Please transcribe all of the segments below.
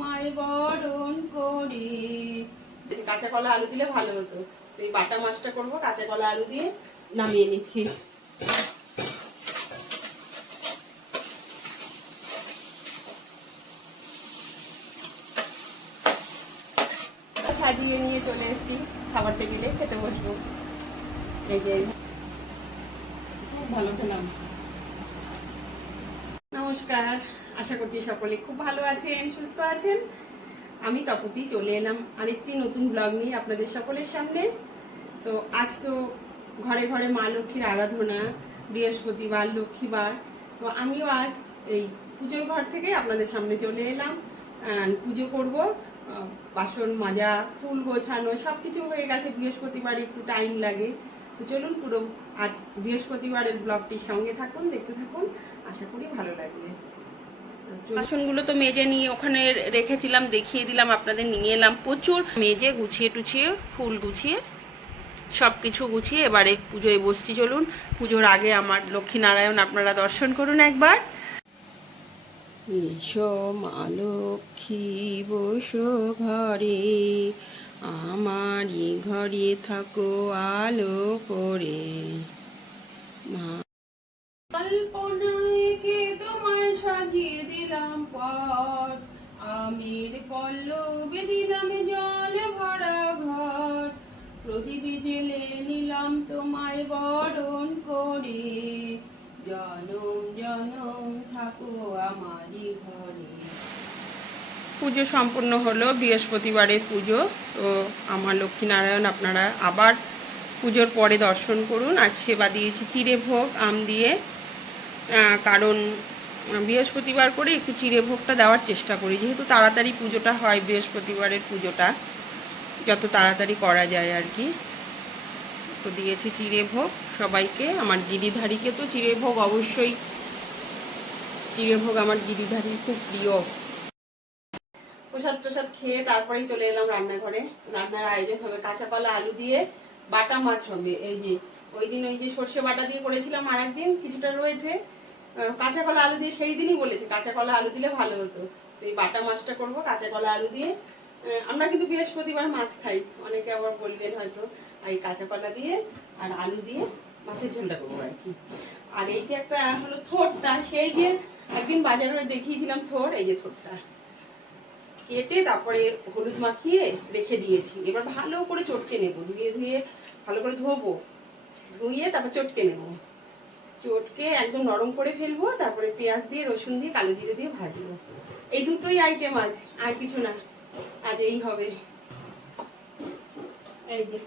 তোমায় বরণ করি। কাঁচা কলা আলু দিলে ভালো হতো। তো এই বাটা মাছটা করব, কাঁচা কলা আলু দিয়ে নামিয়ে নিচ্ছি। সাজিয়ে নিয়ে চলে এসেছি খাবার টেবিলে, খেতে বসবো। এই যে ভালো খেলাম। নমস্কার। আশা করছি সকলে খুব ভালো আছেন, সুস্থ আছেন। আমি তপতি, চলে এলাম আরেকটি নতুন ব্লগ নিয়ে আপনাদের সকলের সামনে। তো আজ তো ঘরে ঘরে মা লক্ষ্মীর আরাধনা, বৃহস্পতিবার, লক্ষ্মীবার। তো আমিও আজ এই পুজোর ঘর থেকে আপনাদের সামনে চলে এলাম। পুজো করব বাসন মাজা, ফুল গোছানো সব কিছু হয়ে গেছে। বৃহস্পতিবার একটু টাইম লাগে। তো চলুন পুরো আজ বৃহস্পতিবারের ব্লগটির সঙ্গে থাকুন, দেখতে থাকুন। আশা করি ভালো লাগবে। বাসনগুলো তো মেজে নিয়ে ওখানে রেখেছিলাম, দেখিয়ে দিলাম, আপনাদের নিয়ে এলাম। প্রচুর মেজে গুছিয়ে টুছিয়ে, ফুল গুছিয়ে সব কিছু গুছিয়ে এবারে পুজোয় বসছি। চলুন, পুজোর আগে আমার লক্ষ্মীনারায়ণ, আপনারা দর্শন করুন একবার। মা লক্ষ্মী, বসো ঘরে। আমারই ঘরে থাকো আলো করে। মা পল্লবে দিলাম জল ভরা ঘর। প্রদীপে জেলে নিলাম তোমায় বরণ করে। জনম জনম থাকো আমারই ঘরে। পুজো সম্পূর্ণ হলো বৃহস্পতিবারের পুজো। তো আমার লক্ষ্মীনারায়ণ, আপনারা আবার পুজোর পরে দর্শন করুন। আজ সেবা দিয়েছি চিড়ে ভোগ আম দিয়ে। কারণ বৃহস্পতিবার করে একটু চিড়ে ভোগটা দেওয়ার চেষ্টা করি। যেহেতু তাড়াতাড়ি পুজোটা হয় বৃহস্পতিবারের পুজোটা, যত তাড়াতাড়ি করা যায় আর কি। তো দিয়েছি চিড়ে ভোগ সবাইকে। আমার গিরিধারীকে তো চিড়ে ভোগ অবশ্যই চিড়ে ভোগ আমার গিরিধারীর খুব প্রিয়। প্রসাদ প্রসাদ খেয়ে তারপরেই চলে এলাম রান্নাঘরে। রান্নার আয়োজন হবে কাঁচা কলা আলু দিয়ে বাটা মাছ হবে। এই যে, ওই দিন ওই যে সর্ষে বাটা দিয়ে করেছিলাম আর একদিন কিছুটা রয়েছে। কাঁচা কলা আলু দিয়ে সেই দিনই বলেছে, কাঁচা কলা আলু দিলে ভালো হতো। এই বাটা মাছটা করব, কাঁচা কলা আলু দিয়ে। আমরা কিন্তু বৃহস্পতিবার মাছ খাই, অনেকে আবার বলবেন হয়তো এই কাঁচা কলা দিয়ে আর আলু দিয়ে মাছের ঝোলটা করব আর কি। আর এই যে একটা হলো থোরটা, সেই যে একদিন বাজারে দেখিয়েছিলাম থোর, এই যে থোরটা। কেটে তারপরে হলুদ মাখিয়ে রেখে দিয়েছি। এবার ভালো করে চটকে নেব, ধুয়ে ধুয়ে ভালো করে ধোবো। ধুয়ে তারপর চটকে নেব। চটকে একদম নরম করে ফেলব, তারপরে পেঁয়াজ দিয়ে, রসুন দিয়ে, কালো জিরে দিয়ে ভাজবো। এই দুটোই আইটেম আজ, আর কিছু না। আজ এই হবে। এই যে,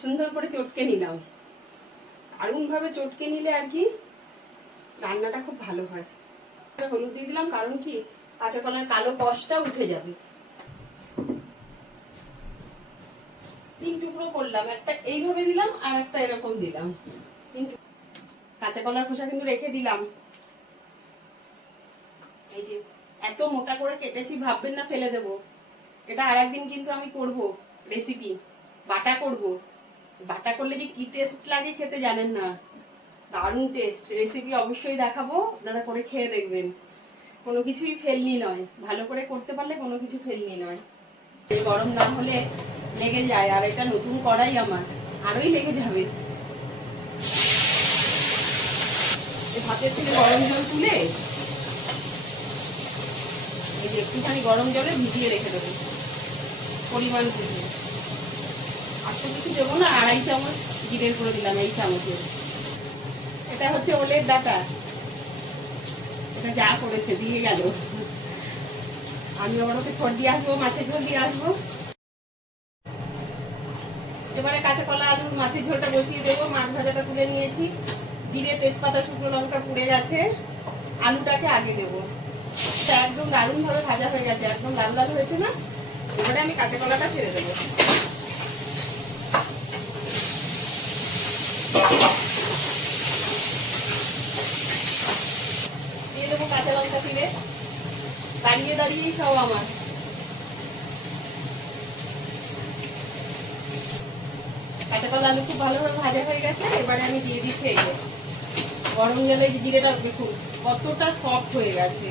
সুন্দর করে চটকে নিলাম। আরুন ভাবে চটকে নিলে আর কি রান্নাটা খুব ভালো হয়। হলুদ দিয়ে দিলাম, কারণ কি কাঁচা কলার কালো কষটা উঠে যাবে। তিন টুকরো করলাম, একটা এইভাবে দিলাম আর একটা এরকম দিলাম। কাঁচা কলার খোসা কিন্তু রেখে দিলাম। এই যে এত মোটা করে কেটেছি, ভাববেন না, ফেলে দেব। এটা আর একদিন কিন্তু আমি করব রেসিপি বাটা করব। বাটা করলে যে কি টেস্ট লাগে খেতে জানেন না। দারুণ টেস্ট রেসিপি অবশ্যই দেখাবো, আপনারা করে খেয়ে দেখবেন। কোনো কিছুই ফেলনি নয়। ভালো করে করতে পারলে কোনো কিছু ফেলনি নয়। গরম না হলে লেগে যায়, আর এটা নতুন করাই আমার। আরোই লেগে যাবে। হাতের থেকে গরম জল তুলে এই যে একটুখানি গরম জলে ভিজিয়ে রেখে দেবো। পরিমাণ বুঝে তো কিছু দেবো না, আড়াই চামচ, জিরের করে দিলাম এই চামচের এটা হচ্ছে ওলের ডাটা এটা যা করেছে, দিয়ে গেল। আমি আবার ওকে ছোট দিয়ে আসব, মাছের ঝোল দিয়ে আসব। এবারে কাঁচা কলা আলুর মাছের ঝোলটা বসিয়ে দেবো, মাছ ভাজাটা তুলে নিয়েছি। জিরে তেজপাতা, শুকনো লঙ্কা পুড়ে গেছে। আলুটাকে আগে দেবো। একদম দারুণ ভাবে ভাজা হয়ে গেছে, একদম লাল লাল হয়েছে না? এবারে আমি কাঁচা কলাটা ছেড়ে দেবো। দিয়ে দেবো কাঁচা লঙ্কা ফিরে দাঁড়িয়ে দাঁড়িয়েই খাও আমার। কাঁচা কলা আলু খুব ভালোভাবে ভাজা হয়ে গেছে, এবারে আমি দিয়ে দিচ্ছি এই গরম যে জিরেটা দেখুন, কতটা সফট হয়ে গেছে।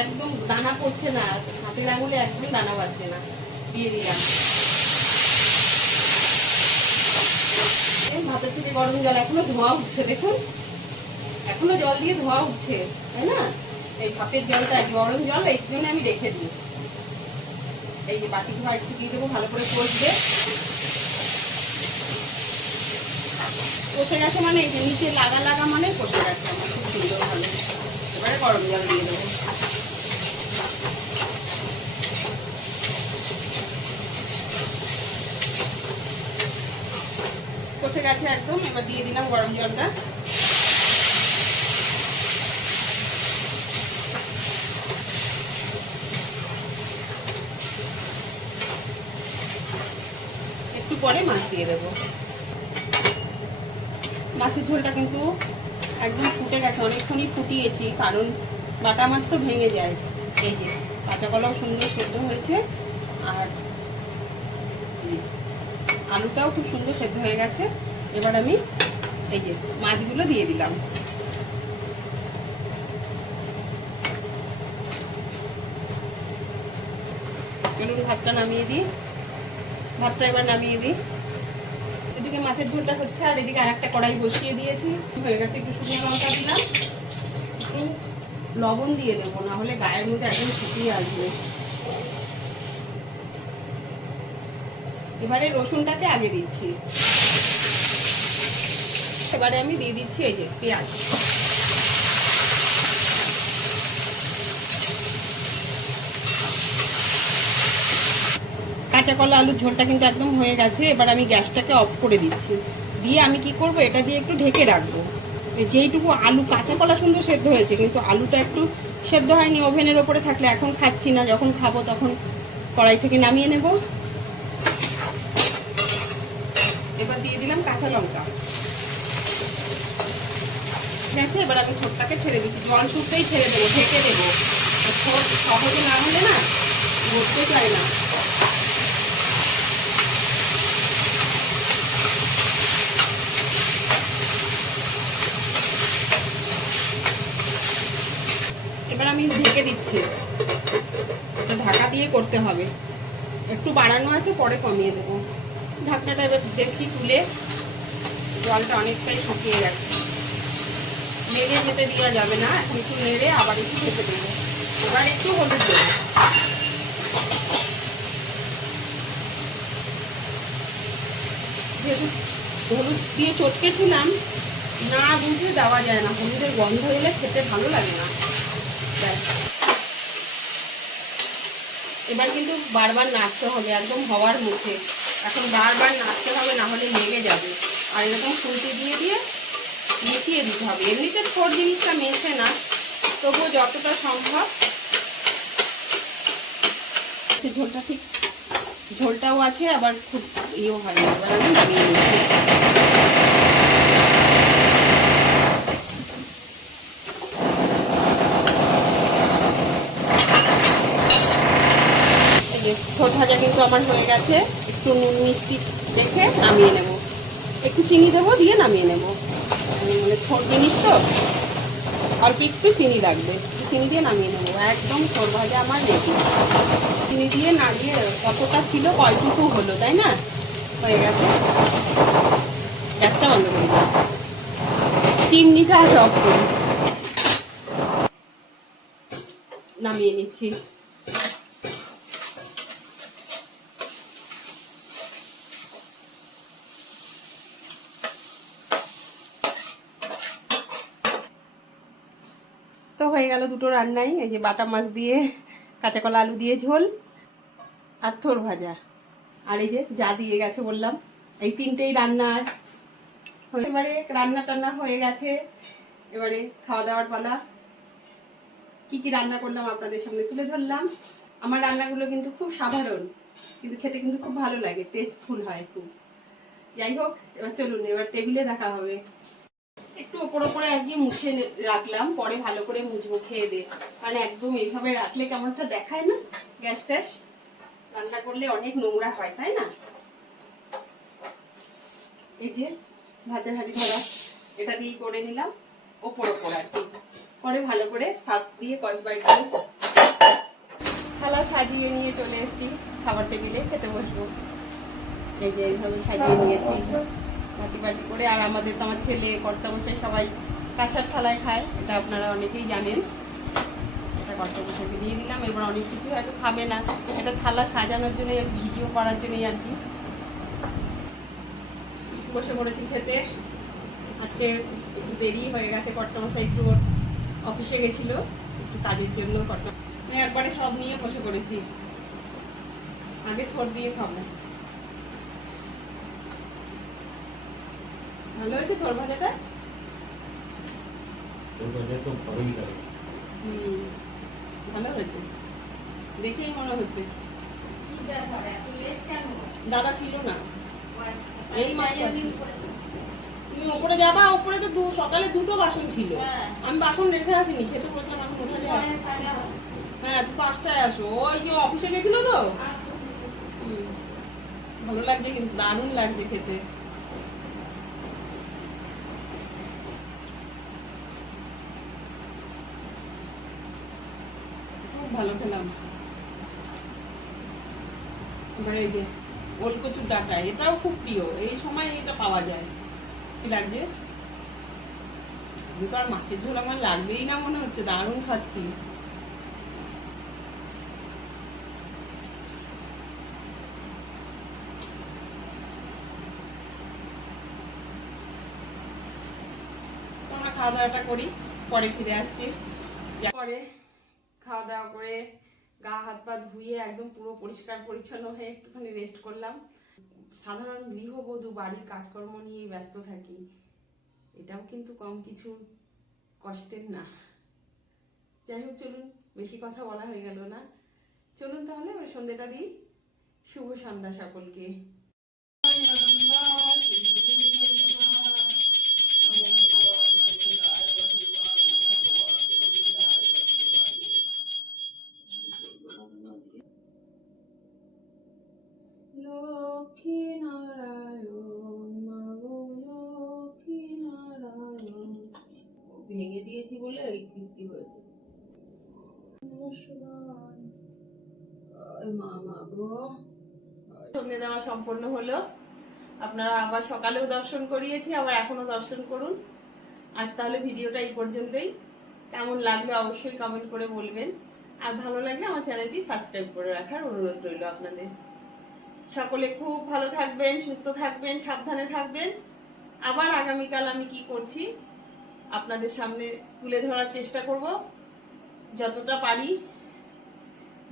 একদম দানা পড়ছে না, হাতের আঙুলে একদম দানা পাচ্ছে না। দিয়ে দিলাম। ভাতের থেকে গরম জল এখনও ধোঁয়া উঠছে, দেখুন। এখনও জল দিয়ে ধোঁয়া উঠছে, তাই না? এই ভাতের জলটা গরম জল এই জন্য আমি রেখে দিই। এই যে বাটি ধোয়া একটু দিয়ে দেবো, ভালো করে কষবে। কষে গেছে মানে এই যে নিচে লাগা লাগা মানে কষে গেছে। খুব সুন্দর ভালো এবারে গরম জল দিয়ে দেবো। কষে গেছে একদম, এবার দিয়ে দিলাম গরম জলটা। একটু পরে মাছ দিয়ে দেবো। মাছের ঝোলটা কিন্তু একদম ফুটে গেছে, অনেকক্ষণই ফুটিয়েছি, কারণ বাটা মাছ তো ভেঙে যায়। এই যে, কাঁচা কলাও সুন্দর সেদ্ধ হয়েছে, আর আলুটাও খুব সুন্দর সেদ্ধ হয়ে গেছে। এবার আমি এই যে মাছগুলো দিয়ে দিলাম। ভাতটা নামিয়ে দিই। ভাতটা এবার নামিয়ে দিই। এদিকে মাছের ঝোলটা হচ্ছে, আর এদিকে আর একটা কড়াই বসিয়ে দিয়েছি। হয়ে গেছে একটু শুকনো লঙ্কা দিলাম। একটু লবণ দিয়ে দেবো না হলে গায়ের মধ্যে একদম শুকিয়ে আসবে। এবারে রসুনটাকে আগে দিচ্ছি। এবারে আমি দিয়ে দিচ্ছি এই যে পেঁয়াজ। কাঁচা কলা আলুর ঝোলটা কিন্তু একদম হয়ে গেছে, এবার আমি গ্যাসটাকে অফ করে দিচ্ছি। দিয়ে আমি কি করব, এটা দিয়ে একটু ঢেকে রাখব। যেইটুকু আলু, কাঁচা কলা সুন্দর সেদ্ধ হয়েছে, কিন্তু আলুটা একটু সেদ্ধ হয়নি, ওভেনের ওপরে থাকলে এখন খাচ্ছি না, যখন খাব তখন কড়াই থেকে নামিয়ে নেব। এবার দিয়ে দিলাম কাঁচা লঙ্কা। ঠিক আছে, এবার আমি ছোটটাকে ছেড়ে দিচ্ছি। জল শুকতেই ছেড়ে দেবো, ঢেকে দেবো। সহজে না হলে না ধরতে চায় না এবার আমি এটা ঢাকা দিয়ে করতে হবে। একটু বাড়ানো আছে, পরে কমিয়ে দেবো। ঢাকনাটা এবার দেখি তুলে। জলটা অনেকটাই শুকিয়ে গেছে। নেড়ে যেতে দেওয়া যাবে না। এখন একটু নেড়ে আবার একটু খেতে দেবো। এবার একটু হলুদ দেবো। হলুদ দিয়ে চটকেছিলাম, না বুঝে দেওয়া যায় না। হলুদের গন্ধ এলে খেতে ভালো লাগে না। এবার কিন্তু বারবার নাড়তে হবে, একদম হওয়ার মুখে। এখন বারবার নাড়তে হবে, না হলে লেগে যাবে। আর এরকম খুলতে দিয়ে দিয়ে মিশিয়ে দিতে হবে। এমনিতে ছোট জিনিসটা মেশে না, তবুও যতটা সম্ভব। সে ঝোলটা ঠিক ঝোলটাও আছে, আবার খুব ইয়েও হয় না, এবার আমি নামিয়ে নিচ্ছি এই যে ছোট ভাজা কিন্তু আমার হয়ে গেছে, একটু নুন মিষ্টি রেখে নামিয়ে নেব। একটু চিনি দেবো, দিয়ে নামিয়ে নেব। মানে ছোট জিনিস তো, অল্প একটু চিনি লাগবে। চিনি দিয়ে নামিয়ে নেব। একদম ছোট ভাজা আমার রেডি। চিনি দিয়ে নামিয়ে কতটা ছিল কয়টুকু হলো, তাই না? হয়ে গেছে। গ্যাসটা বন্ধ করে দিই চিমনিটা অফ করি নামিয়ে নিচ্ছি। গেল দুটো রান্নাই, এই যে বাটা মাছ দিয়ে, কাঁচা কলা আলু দিয়ে ঝোল আর থোর ভাজা। আর এই যে যা দিয়ে গেছে বললাম, এই তিনটেই রান্না আজ। এবারে রান্না টান্না হয়ে গেছে। এবারে খাওয়া দাওয়ার পালা। কি কি রান্না করলাম আপনাদের সামনে তুলে ধরলাম। আমার রান্নাগুলো কিন্তু খুব সাধারণ, কিন্তু খেতে কিন্তু খুব ভালো লাগে টেস্টফুল হয় খুব। যাই হোক, এবার চলুন, এবার টেবিলে দেখা হবে। একটু ওপর ওপরে কি মুছে রাখলাম, পরে ভালো করে মুছবো, খেয়ে দে। কারণ একদম এইভাবে রাখলে কেমনটা দেখায় না গ্যাস ট্যাস? রান্না করলে অনেক নোংরা হয়, তাই না? এই যে ভাতের হাঁড়ি ধরা, এটা দিয়ে করে নিলাম, ওপর ওপর আর কি। পরে ভালো করে সাপ দিয়ে কসবাই দিয়ে সাজিয়ে নিয়ে চলে এসেছি, খাবার টেবিলে খেতে বসবো। এই যে এইভাবে সাজিয়ে নিয়েছি। বাটি বাটি করে, আর আমাদের তো আমার ছেলে, কর্তামশাই সবাই কাঁসার থালায় খায়, এটা আপনারা অনেকেই জানেন। এটা কর্তামশাইকে দিয়ে দিলাম, এবার অনেক কিছু হয়তো খাবে না। এটা থালা সাজানোর জন্য ভিডিও করার জন্যই আর কি। বসে পড়েছি খেতে। আজকে একটু দেরি হয়ে গেছে, কর্তামশাই একটু অফিসে গেছিল, একটু কাজের জন্য কর্তা একবারে সব নিয়ে বসে পড়েছি। আগে ঠোঁট দিয়ে খাব। ভালো হয়েছে তোর ভাজাটা? ওটা তো ভালোই লাগে। হুম ভালো হয়েছে। দেখেই মনে হচ্ছে। দাদা ছিল না। এই মাত্র তুমি ওপরে যাবা ওপরে তো দু সকালে দুটো বাসন ছিল। আমি বাসন রেখে আসিনি খেতে বলছিলাম আমি উঠে যাই হ্যাঁ তুই পাঁচটায় আসো। ওই যে অফিসে গেছিল তো? ভালো লাগছে কিন্তু দারুণ লাগছে খেতে। ভালো খেলাম। এবার এই যে ওল কচুর ডাটা, এটাও খুব প্রিয়। এই সময় এটা পাওয়া যায়। কি লাগছে তো আর মাছের ঝোল আমার লাগবেই না মনে হচ্ছে, দারুণ খাচ্ছি। খাওয়া দাওয়াটা করি, পরে ফিরে আসছি। পরে খাওয়া দাওয়া করে গা, হাত, পা ধুয়ে একদম পুরো পরিষ্কার, পরিচ্ছন্ন হয়ে একটুখানি রেস্ট করলাম। সাধারণ গৃহবধূ বাড়ির কাজকর্ম নিয়ে ব্যস্ত থাকি, এটাও কিন্তু কম কিছু কষ্টের না। যাই হোক, চলুন, বেশি কথা বলা হয়ে গেল না। চলুন তাহলে ওই সন্ধ্যেটা দিই। শুভ সন্ধ্যা সকলকে। দেওয়া সম্পন্ন হলো। আপনারা আবার সকালেও দর্শন করিয়েছি, আবার এখনও দর্শন করুন। আজ তাহলে ভিডিওটা এই পর্যন্তই। কেমন লাগল অবশ্যই কমেন্ট করে বলবেন। আর ভালো লাগলে আমার চ্যানেলটি সাবস্ক্রাইব করে রাখার অনুরোধ রইল আপনাদের। সকলে খুব ভালো থাকবেন, সুস্থ থাকবেন, সাবধানে থাকবেন। আবার আগামীকাল আমি কি করছি, আপনাদের সামনে তুলে ধরার চেষ্টা করব। যতটা পারি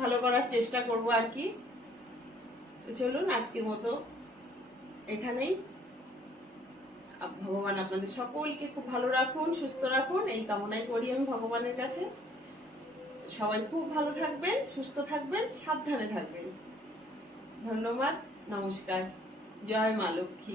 ভালো করার চেষ্টা করব আর কি। তো চলুন আজকের মতো এখানেই। ভগবান আপনাদের সকলকে খুব ভালো রাখুন, সুস্থ রাখুন, এই কামনাই করি আমি ভগবানের কাছে। সবাই খুব ভালো থাকবেন, সুস্থ থাকবেন, সাবধানে থাকবেন। ধন্যবাদ, নমস্কার, জয় মা লক্ষ্মী।